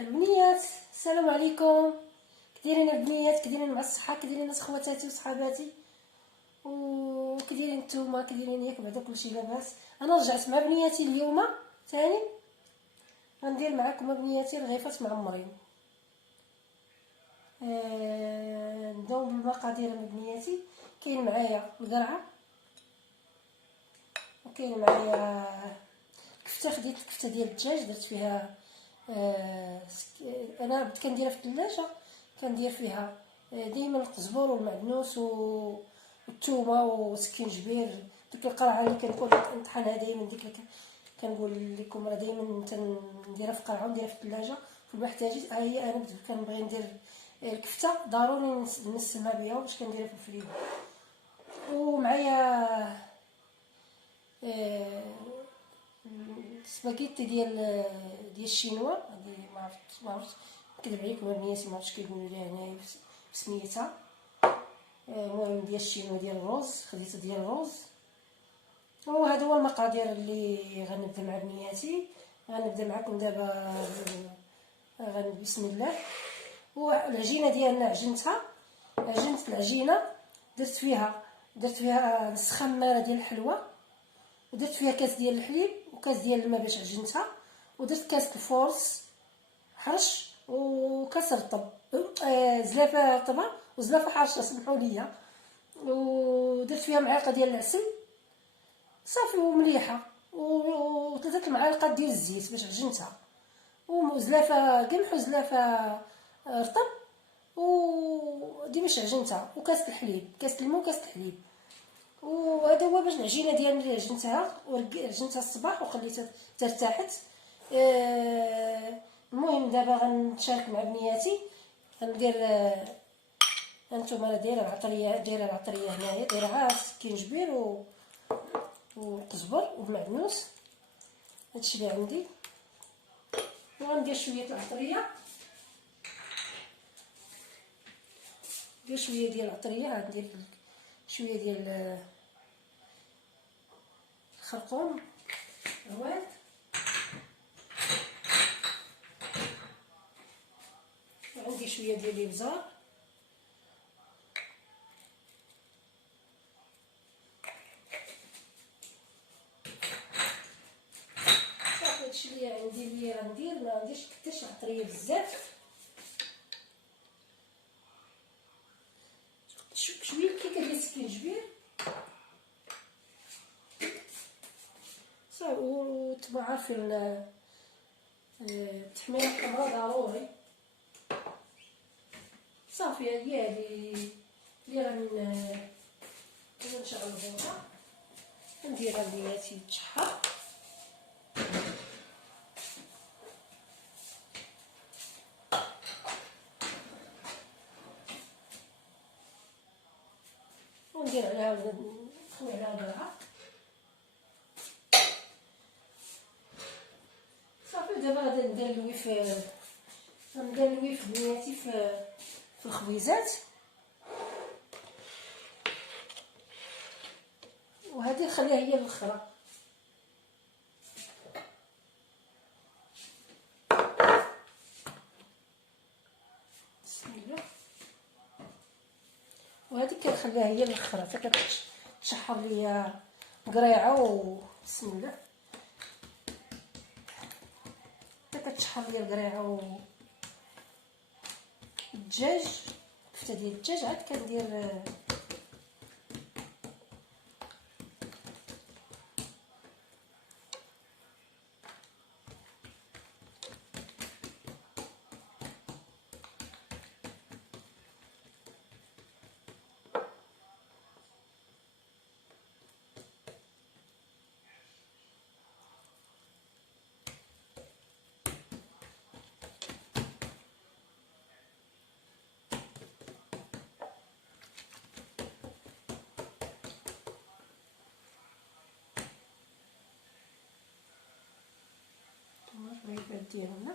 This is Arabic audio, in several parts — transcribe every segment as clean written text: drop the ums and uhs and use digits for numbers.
البنيات السلام عليكم. كدايرين البنيات؟ كدايرين مع الصحه؟ كدايرين خواتاتي وصحاباتي؟ وكدايرين نتوما؟ كدايرين ياك بعدا كلشي لاباس؟ انا رجعت مع بنياتي اليوم ثاني، غندير معكم بنياتي رغيفات معمرين. نبداو بالمقادير بنياتي. كاين معايا القرعه، وكاين معايا كفته. خديت الكفته ديال الدجاج درت فيها انا بديت كنديرها في الثلاجه، كندير فيها ديما القزبر والمعدنوس والثومه وسكينجبير. ديك القرعه اللي كنكون نطحنها دائما، ديك اللي كنقول لكم راه دائما نديرها في قرعه ونديرها في الثلاجه. فما احتاجيت هي انا كنبغي ندير الكفته ضروري نسمها بها باش كنديرها في الفريغو. ومعايا سباغيتي ديال الشينوا. هذه ما عرفتش نكذب عليكم بنياتي، ما عرفتش كيقولوا ليها هنايا بسميتها. المهم ديال الشينوا ديال الرز، خديتها ديال الرز. وهذا هو المقادير اللي غنبدا مع بنياتي. غنبدا معكم دابا بسم الله. والعجينه ديالنا عجنت العجينه، درت فيها نص خماره ديال الحلوى، ودرت فيها كاس ديال الحليب وكاس ديال الماء باش عجنتها، ودرت كاس الفورس حرش وكاس رطب، زلافه رطبه وزلافه حارشه سمحوا لي، ودرت فيها معلقه ديال العسل صافي ومليحه، وثلاثه المعالق ديال الزيت باش عجنتها، وزلافه قمح وزلافه رطب ودي باش عجنتها، وكاس الحليب، كاس الماء وكاس الحليب. وهذا هو باش العجينه ديالنا اللي عجنتها الصباح وخليتها ترتاحت. المهم دابا غنشارك مع بنياتي. غندير هانتوما راه دايره العطريه هنايا، دايرها سكينجبير وقزبر ومعدنوس، هادشي اللي عندي. وغندير شويه العطريه، ندير شويه ديال العطريه، غندير شويه ديال الخرقوم عواد، وعندي شويه ديال الابزار، صافي هادشي اللي عندي اللي غندير. ما غنديرش كثرش العطريه بزاف، شويه الكيكه ديال السكينجبير صافي. وانتما عارفين التحميره الحمراء ضروري. صافي هي اللي غنشعل الغوطه، نديرها بنياتي تشحر. وندير عليها نخوي عليها القرعه صافي. دابا غادي ندير في بنياتي في الخبيزات. وهذه نخليها هي الاخرى. بسم الله. وهذه كنخليها هي الاخرى حتى كتشحر ليا قريعه. بسم الله. حتى كتشحر ليا القريعه الدجاج، كفته ديال الدجاج. عاد كندير الرغيفات ديالنا.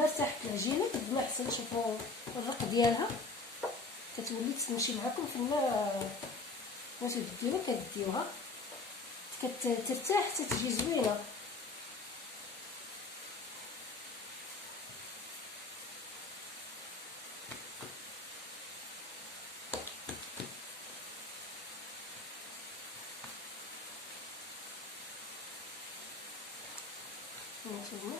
ما ارتاحت العجينه كتجمع حتى نشوفوا الرق ديالها، كتولي تمشي معكم فيما بغيتو ديروها كديوها، كترتاح حتى تجي زوينه. هانتوما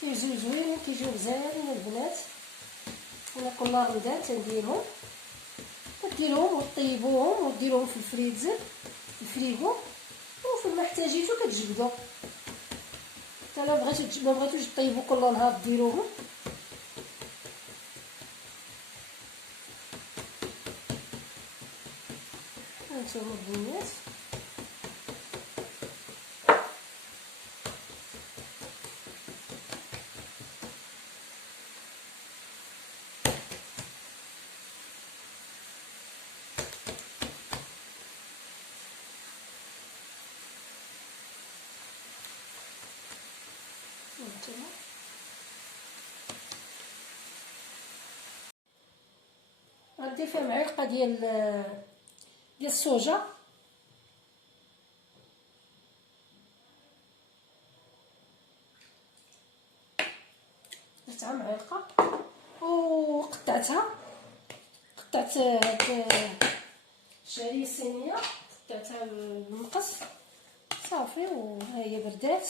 كيجيو زوينين، كيجيو مزيانين البنات. انا كل رمضان تنديرهم، كديرهم وطيبوهم وديروهم في الفريزر في الفريغو، وفما احتاجيتو كتجبدو. حتى لا بغيتو ما بغيتوش طيبو كل نهار ديروهم. هانتوما البنات هانتوما غندير فيها معلقه ديال الصوجا، درتها معلقه وقطعتها، قطعت هاد الشعريه الصينيه قطعتها بالمقص صافي، وها هي بردات.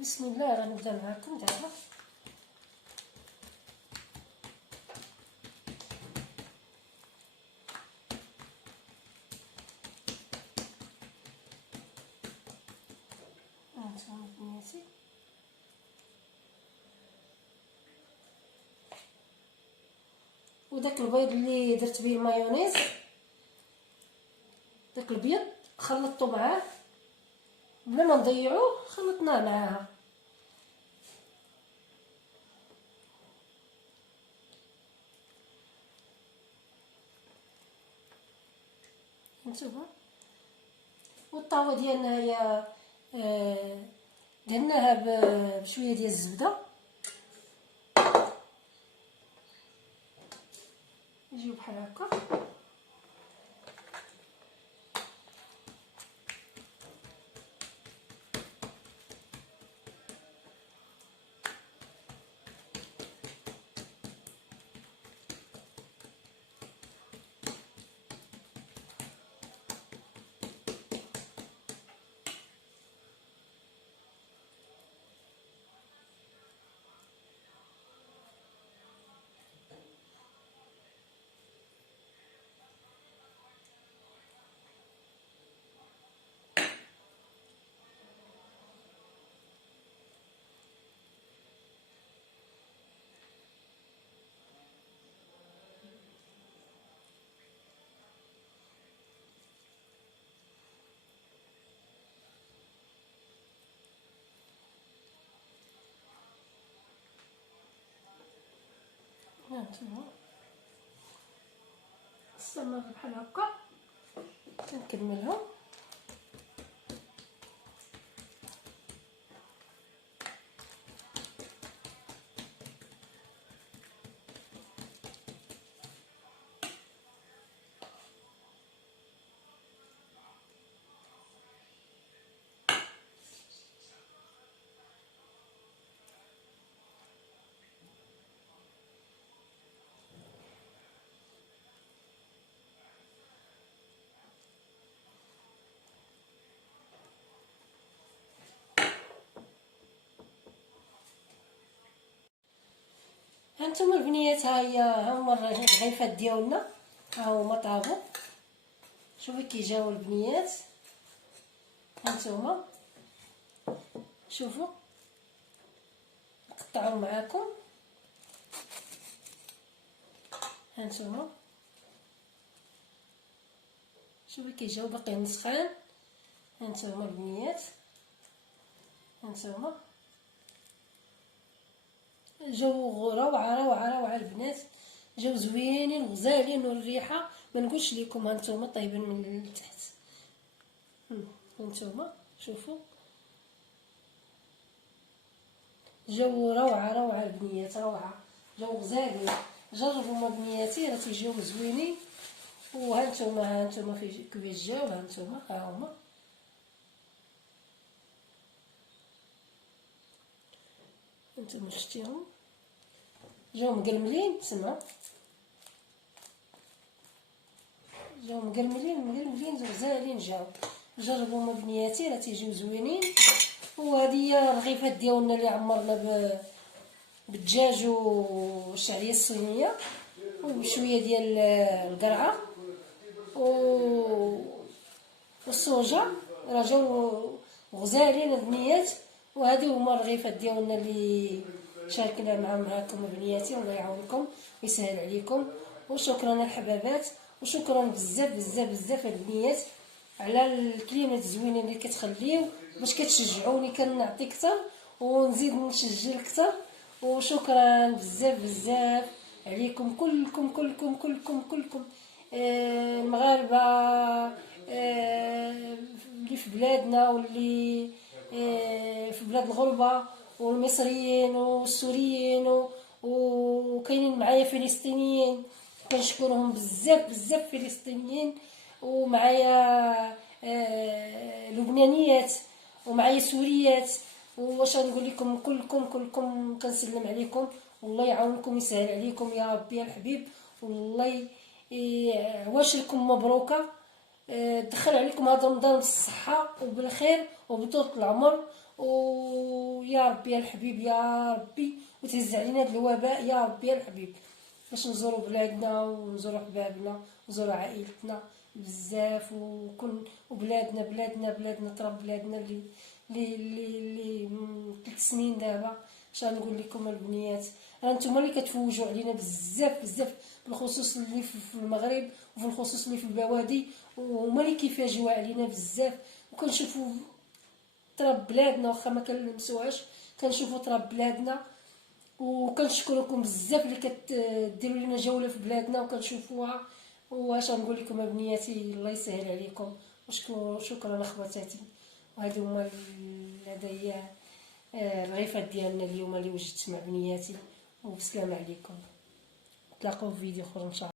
بسم الله غنبدا معكم دابا. هانتوما بناتي وداك البيض اللي درت به المايونيز، داك البيض خلطته معاه بلا ما نضيعوه، خلطناه معاها. هانتوما والطاوه ديالنا هي دهناها بشويه ديال الزبده، يجيو بحال هكا. هانتوما استمر بحال هكا، نكملهم. هانتوما البنيات، ها هما الرغيفات ديالنا، ها هما طابو. شوفي كي جاو البنيات، هانتوما شوفوا نقطعهم معاكم. هانتوما شوفوا كيجاو باقيين سخان. هانتوما البنيات، هانتوما جاو روعه روعه روعه البنات، جاو زوينين وغزالين والريحه ما نقولش لكم. هانتوما طيبين من التحت. هانتوما شوفوا جو روعه روعه البنيات، روعه، جو غزالين. جربوا ما بنياتي راه تيجيو زوينين. وهانتوما في كيفاش جاو. هانتوما ها هما، هانتوما شفتيهم جاو مقلملين. تما جاو مقلملين غزالين جاو. جربوا ما بنياتي راه تيجيو زوينين. وهذه هي الرغيفات ديالنا اللي عمرنا بالدجاج والشعريه الصينيه وشويه ديال القرعه والصوجه، راه جاو غزالين البنيات. وهذه هما الرغيفات ديالنا اللي شاركنا معكم بنياتي. الله يعاونكم ويسهل عليكم. وشكرا الحبابات، وشكرا بزاف بزاف بزاف البنيات على الكلمات الزوينه اللي كتخليو باش كتشجعوني كنعطي اكثر ونزيد نسجل اكثر. وشكرا بزاف بزاف عليكم كلكم كلكم كلكم كلكم. المغاربه اللي في بلادنا واللي في بلاد الغربه، والمصريين والسوريين وكاينين معايا فلسطينيين، كنشكرهم بزاف بزاف فلسطينيين، ومعايا لبنانيات، ومعايا سوريات. واش نقول لكم كلكم كنسلم عليكم. والله يعاونكم ويسهل عليكم يا ربي يا الحبيب. والله عواشركم مبروكه. دخل عليكم هذا رمضان بالصحه وبالخير وبطول العمر. ويا ربي يا الحبيب يا ربي، وتهز علينا هذا الوباء يا ربي يا الحبيب، باش نزوروا بلادنا ونزوروا حبابنا ونزوروا عائلتنا بزاف. وبلادنا بلادنا تراب بلادنا اللي 3 سنين دابا. اش نقول لكم البنيات، هانتوما اللي كتفوجوا علينا بزاف بزاف، بالخصوص اللي في المغرب وفي الخصوص اللي في البوادي، وهما اللي كيفاجئوا علينا بزاف. وكنشوفوا تراب بلادنا واخا ما كنلمسوهاش، كنشوفوا تراب بلادنا. وكنشكركم بزاف اللي كديروا لنا جوله في بلادنا وكنشوفوها. واش نقول لكم بنياتي، الله يسهل عليكم. وشكرا اخواتاتي. وهذو هما هدايا الرغيفات ديالنا اليوم اللي وجدت مع بنياتي. وبسلام عليكم، نتلاقاو في فيديو اخر ان شاء الله.